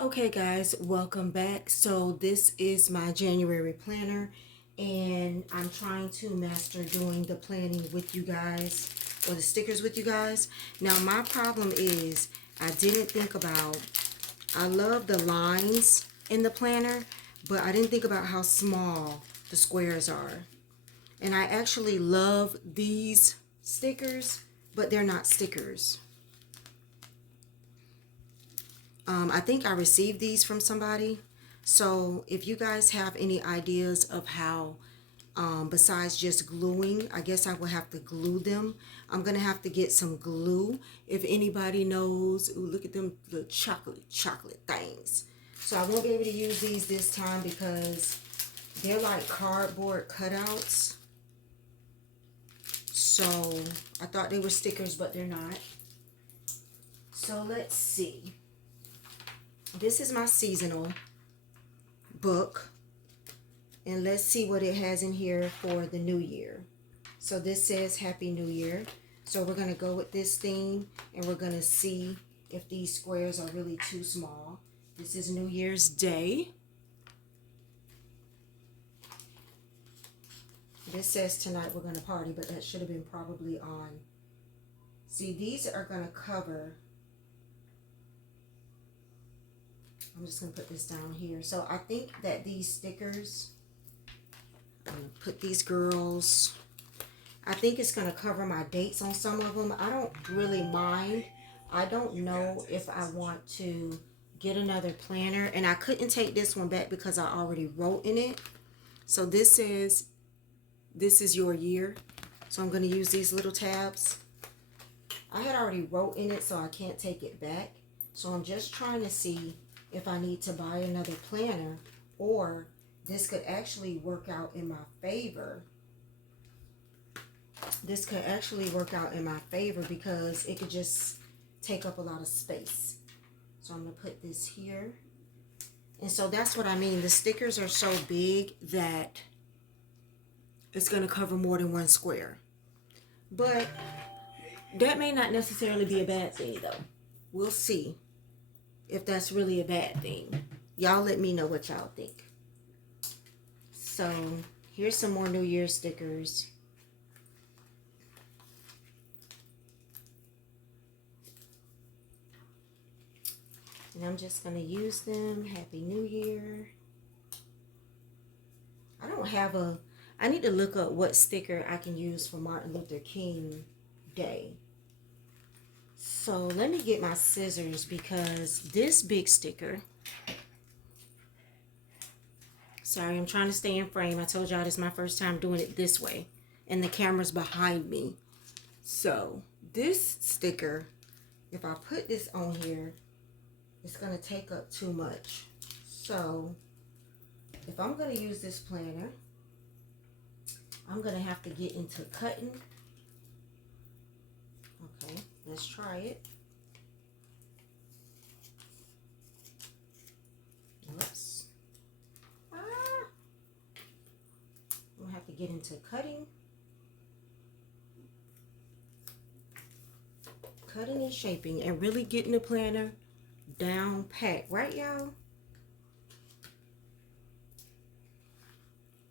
Okay guys, welcome back. So this is my January planner and I'm trying to master doing the planning with you guys or the stickers with you guys. Now my problem is I didn't think about, I love the lines in the planner, but I didn't think about how small the squares are. And I actually love these stickers, but they're not stickers. I think I received these from somebody. So if you guys have any ideas of how, besides just gluing, I guess I will have to glue them. I'm going to have to get some glue. If anybody knows, ooh, look at them little chocolate things. So I won't be able to use these this time because they're like cardboard cutouts. So I thought they were stickers, but they're not. So let's see. This is my seasonal book, and let's see what it has in here for the new year. So this says Happy New Year. So we're going to go with this theme and we're going to see if these squares are really too small. This is New Year's Day. This says tonight we're going to party, but that should have been probably on. See, these are going to cover. I'm just going to put this down here. So I think that these stickers, I'm going to put these girls, I think it's going to cover my dates on some of them. I don't really mind. I don't know if I want to get another planner. And I couldn't take this one back because I already wrote in it. So this is your year. So I'm going to use these little tabs. I had already wrote in it, so I can't take it back. So I'm just trying to see if I need to buy another planner, or this could actually work out in my favor. This could actually work out in my favor because it could just take up a lot of space. So I'm going to put this here. And so that's what I mean. The stickers are so big that it's going to cover more than one square. But that may not necessarily be a bad thing, though. We'll see if that's really a bad thing. Y'all let me know what y'all think. So here's some more New Year's stickers. And I'm just going to use them. Happy New Year. I don't have a, I need to look up what sticker I can use for Martin Luther King Day. So let me get my scissors because this big sticker, sorry, I'm trying to stay in frame. I told y'all this is my first time doing it this way and the camera's behind me. So this sticker, if I put this on here, it's going to take up too much. So if I'm going to use this planner, I'm going to have to get into cutting. Okay, let's try it. Whoops. I'm going to have to get into cutting. Cutting and shaping and really getting the planner down pat. Right, y'all?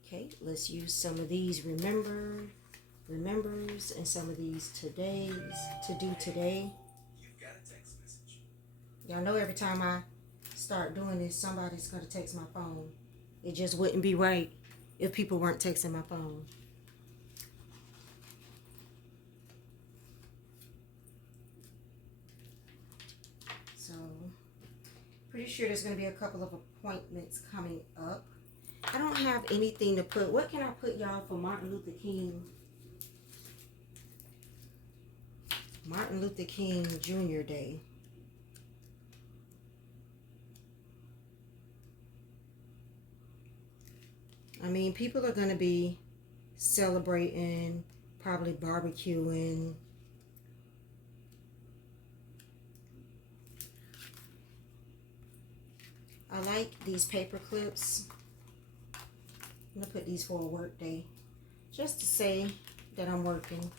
Okay, let's use some of these remembers and some of these todays to do today. Y'all know every time I start doing this, somebody's going to text my phone. It just wouldn't be right if people weren't texting my phone. So, pretty sure there's going to be a couple of appointments coming up. I don't have anything to put. What can I put, y'all, for Martin Luther King? Martin Luther King Jr. Day. I mean, people are going to be celebrating, probably barbecuing. I like these paper clips. I'm going to put these for a work day, just to say that I'm working.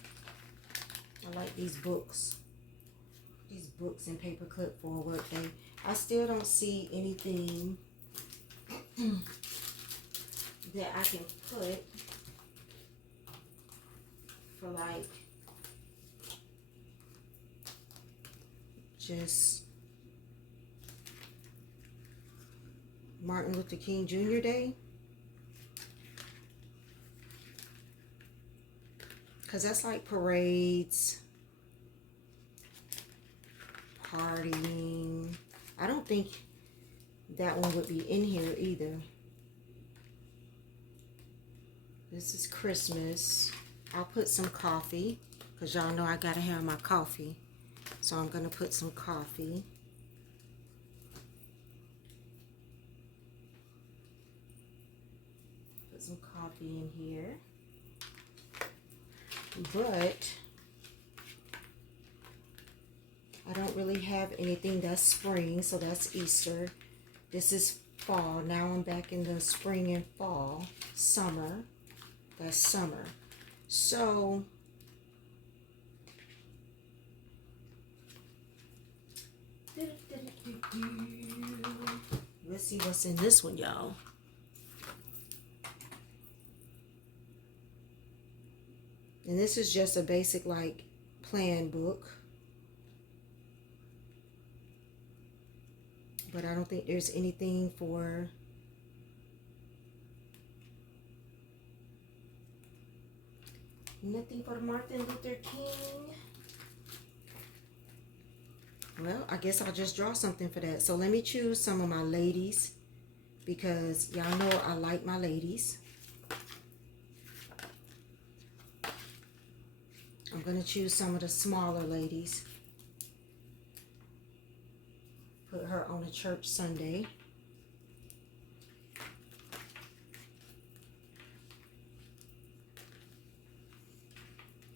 I like these books. These books and paper clip for a work day. I still don't see anything that I can put for like just Martin Luther King Jr. Day. Because that's like parades, partying. I don't think that one would be in here either. This is Christmas. I'll put some coffee because y'all know I gotta have my coffee. So I'm gonna put some coffee. Put some coffee in here. But I don't really have anything that's spring, so that's Easter. This is fall. Now I'm back in the spring and fall. Summer. That's summer. So let's see what's in this one, y'all. And this is just a basic like plan book. But I don't think there's anything for nothing for Martin Luther King. Well, I guess I'll just draw something for that. So let me choose some of my ladies because y'all know I like my ladies. I'm going to choose some of the smaller ladies. Put her on a church Sunday.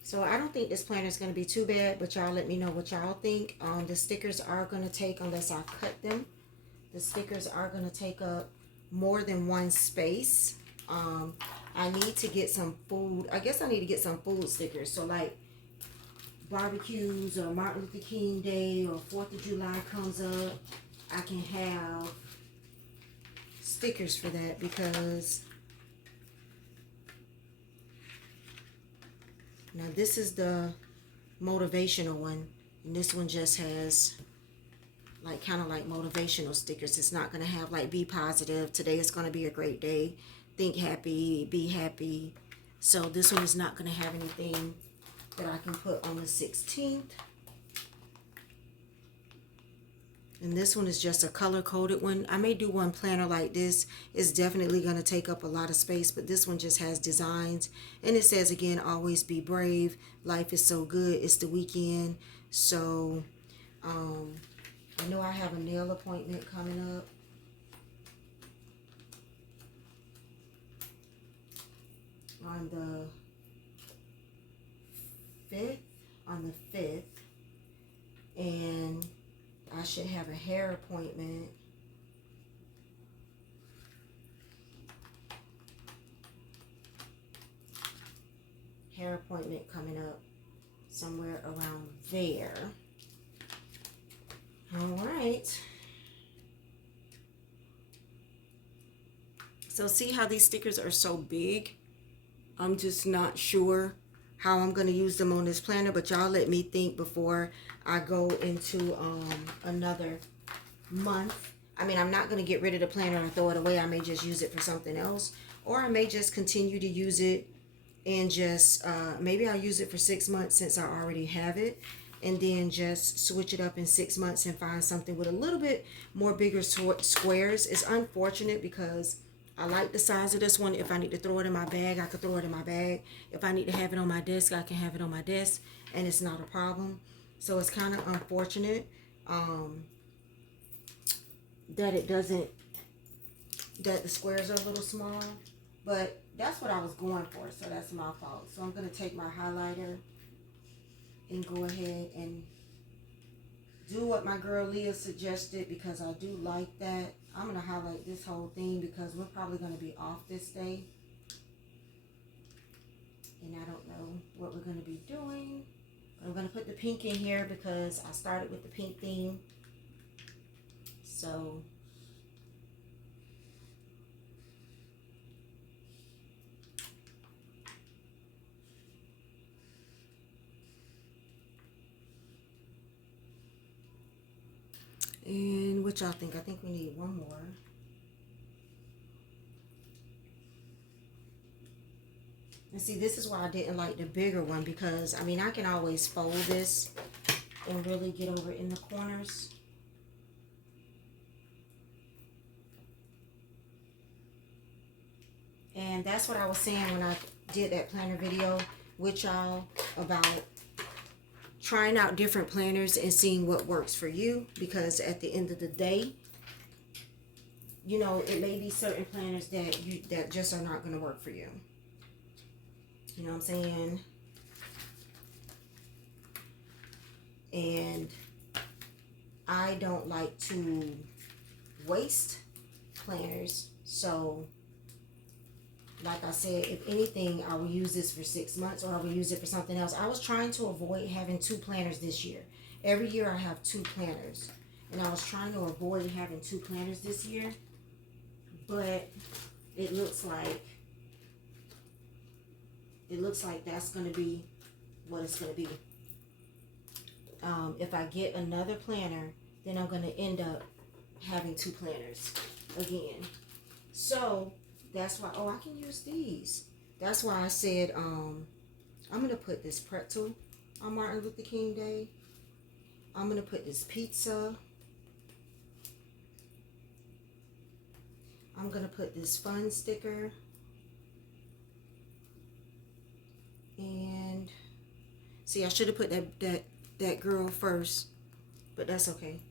So I don't think this planner is going to be too bad, but y'all let me know what y'all think. The stickers are going to take, unless I cut them, the stickers are going to take up more than one space. I need to get some food. I guess I need to get some food stickers. So like barbecues or Martin Luther King Day or 4th of July comes up, I can have stickers for that because now this is the motivational one, and this one just has like kind of like motivational stickers. It's not going to have like be positive, today is going to be a great day, think happy, be happy. So this one is not going to have anything that I can put on the 16th. And this one is just a color-coded one. I may do one planner like this. It's definitely going to take up a lot of space, but this one just has designs. And it says, again, always be brave. Life is so good. It's the weekend. So, I know I have a nail appointment coming up. On the 5th, and I should have a hair appointment coming up somewhere around there. All right. So see how these stickers are so big? I'm just not sure how I'm going to use them on this planner, but y'all let me think before I go into another month. I mean, I'm not going to get rid of the planner and throw it away. I may just use it for something else, or I may just continue to use it and just maybe I'll use it for 6 months since I already have it, and then just switch it up in 6 months and find something with a little bit more bigger squares. It's unfortunate because I like the size of this one. If I need to throw it in my bag, I could throw it in my bag. If I need to have it on my desk, I can have it on my desk, and it's not a problem. So it's kind of unfortunate that that the squares are a little small, but that's what I was going for, so that's my fault. So I'm going to take my highlighter and go ahead and do what my girl Leah suggested because I do like that. I'm going to highlight this whole thing because we're probably going to be off this day. And I don't know what we're going to be doing. But I'm going to put the pink in here because I started with the pink theme. So and what y'all think? I think we need one more. And see, this is why I didn't like the bigger one, because I mean I can always fold this and really get over in the corners. And that's what I was saying when I did that planner video with y'all about trying out different planners and seeing what works for you, because at the end of the day, you know, it may be certain planners that just are not going to work for you. You know what I'm saying? And I don't like to waste planners, so like I said, if anything, I will use this for 6 months, or I will use it for something else. I was trying to avoid having 2 planners this year. Every year I have 2 planners, and I was trying to avoid having 2 planners this year, but it looks like that's going to be what it's going to be. If I get another planner, then I'm going to end up having 2 planners again. So that's why, oh, I can use these. That's why I said, I'm going to put this pretzel on Martin Luther King Day. I'm going to put this pizza. I'm going to put this fun sticker. And see, I should have put that girl first, but that's okay.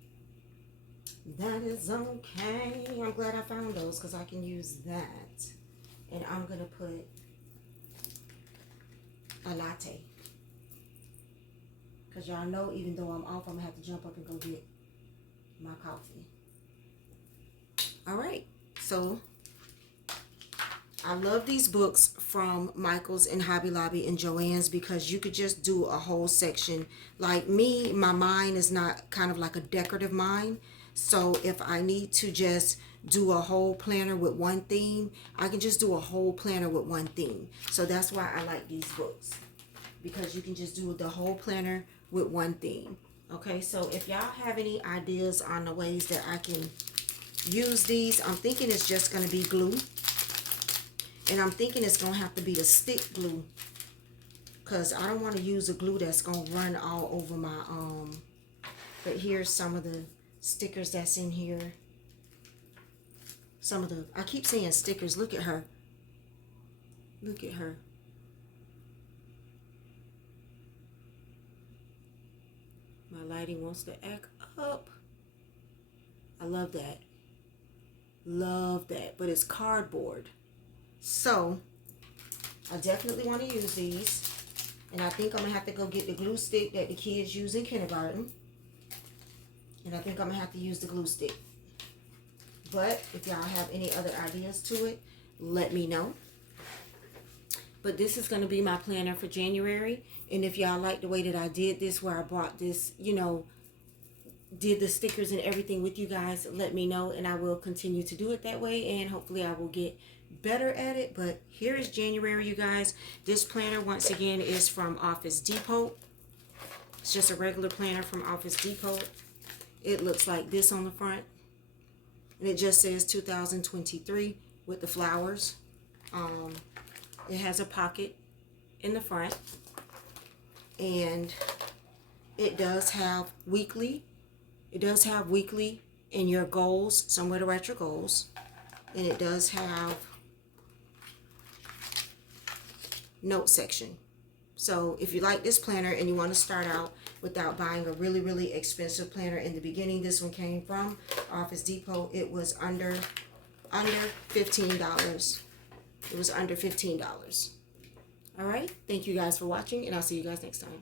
That is okay. I'm glad I found those, because I can use that. And I'm going to put a latte. Because y'all know, even though I'm off, I'm going to have to jump up and go get my coffee. All right. So I love these books from Michael's and Hobby Lobby and Joann's, because you could just do a whole section. Like me, my mind is not kind of like a decorative mind. So if I need to just do a whole planner with one theme, I can just do a whole planner with one theme. So that's why I like these books, because you can just do the whole planner with one theme. Okay, so if y'all have any ideas on the ways that I can use these, I'm thinking it's just going to be glue. And I'm thinking it's going to have to be the stick glue, because I don't want to use a glue that's going to run all over my, but here's some of the stickers that's in here. Some of the, I keep saying stickers. Look at her. Look at her. My lighting wants to act up. I love that. Love that. But it's cardboard. So I definitely want to use these. And I think I'm going to have to go get the glue stick that the kids use in kindergarten. And I think I'm going to have to use the glue stick. But if y'all have any other ideas to it, let me know. But this is going to be my planner for January. And if y'all like the way that I did this, where I brought this, you know, did the stickers and everything with you guys, let me know. And I will continue to do it that way. And hopefully I will get better at it. But here is January, you guys. This planner, once again, is from Office Depot. It's just a regular planner from Office Depot. It looks like this on the front. And it just says 2023 with the flowers. It has a pocket in the front. And it does have weekly. It does have weekly in your goals, somewhere to write your goals. And it does have note section. So if you like this planner and you want to start out without buying a really, really expensive planner in the beginning, this one came from Office Depot. It was under $15. It was under $15. All right. Thank you guys for watching, and I'll see you guys next time.